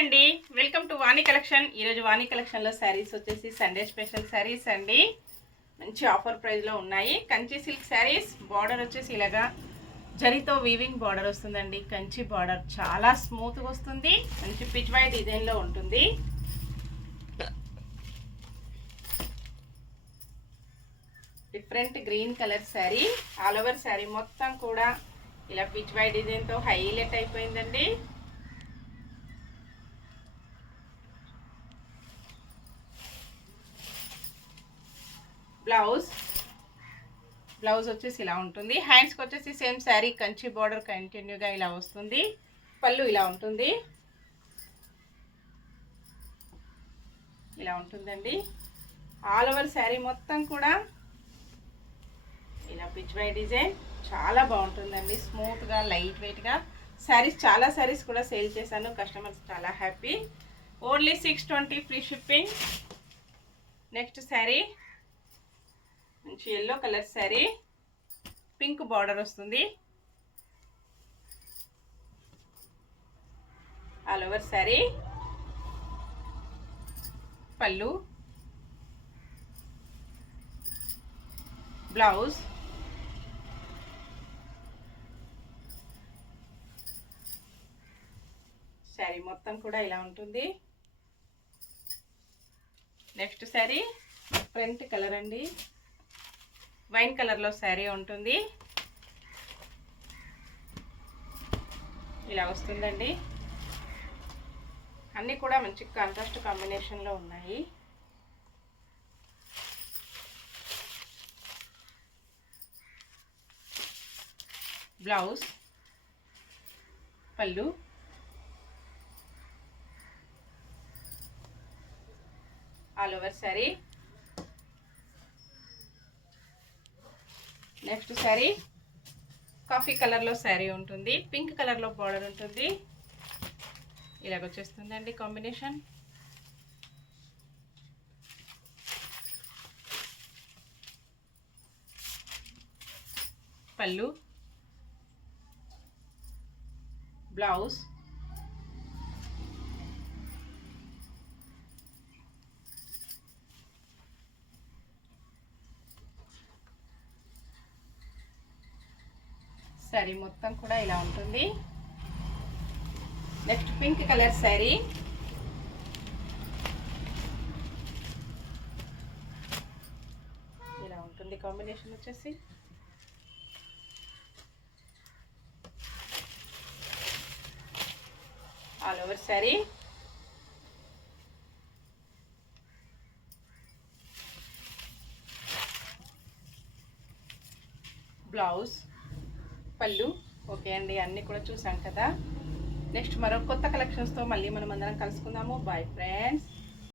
అండి, welcome to వాణి కలెక్షన్. ఈరోజు వాణి కలెక్షన్లో శారీస్ వచ్చేసి సండే స్పెషల్ శారీస్ అండి. మంచి ఆఫర్ ప్రైస్లో ఉన్నాయి. కంచి సిల్క్ శారీస్. బార్డర్ వచ్చేసి ఇలాగా జరీతో వీవింగ్ బార్డర్ వస్తుందండి. కంచి బార్డర్ చాలా స్మూత్గా వస్తుంది. మంచి పిచ్ వై డిజైన్లో ఉంటుంది. Different green colour sari. All over sari మొత్తం కూడా ఇలా పిచ్ వై డిజైన్తో హైలైట్ అయిపోయిందండి. బ్లౌజ్ వచ్చేసి ఇలా ఉంటుంది. హ్యాండ్స్కి వచ్చేసి సేమ్ శారీ కంచి బార్డర్ కంటిన్యూగా ఇలా వస్తుంది. పళ్ళు ఇలా ఉంటుంది. ఇలా ఉంటుందండి. ఆల్ ఓవర్ శారీ మొత్తం కూడా ఇలా పిచ్ వై డిజైన్ చాలా బాగుంటుందండి. స్మూత్గా లైట్ వెయిట్గా శారీస్, చాలా శారీస్ కూడా సేల్ చేశాను. కస్టమర్స్ చాలా happy. Only 620 free shipping. Next sari మంచి yellow colour sari, pink border వస్తుంది. All over sari, pallu, blouse, sari మొత్తం కూడా ఇలా ఉంటుంది. నెక్స్ట్ శారీ ఫ్రంట్ కలర్ అండి, వైన్ కలర్లో శారీ ఉంటుంది. ఇలా వస్తుందండి. అన్నీ కూడా మంచి కాంట్రాస్ట్ కాంబినేషన్లో ఉన్నాయి. బ్లౌజ్, పళ్ళు, ఆల్ ఓవర్ శారీ. నెక్స్ట్ శారీ కాఫీ కలర్లో శారీ ఉంటుంది. పింక్ కలర్లో బార్డర్ ఉంటుంది. ఇలాగ వచ్చేస్తుందండి కాంబినేషన్. పళ్ళు, బ్లౌజ్, శారీ మొత్తం కూడా ఇలా ఉంటుంది. నెక్స్ట్ పింక్ కలర్ శారీ, ఇలా ఉంటుంది కాంబినేషన్ వచ్చేసి. ఆల్ ఓవర్ శారీ, బ్లౌజ్, పళ్ళు. ఓకే అండి, అన్నీ కూడా చూసాం కదా. నెక్స్ట్ మరో కొత్త కలెక్షన్స్తో మళ్ళీ మనం అందరం కలుసుకుందాము. Bye friends.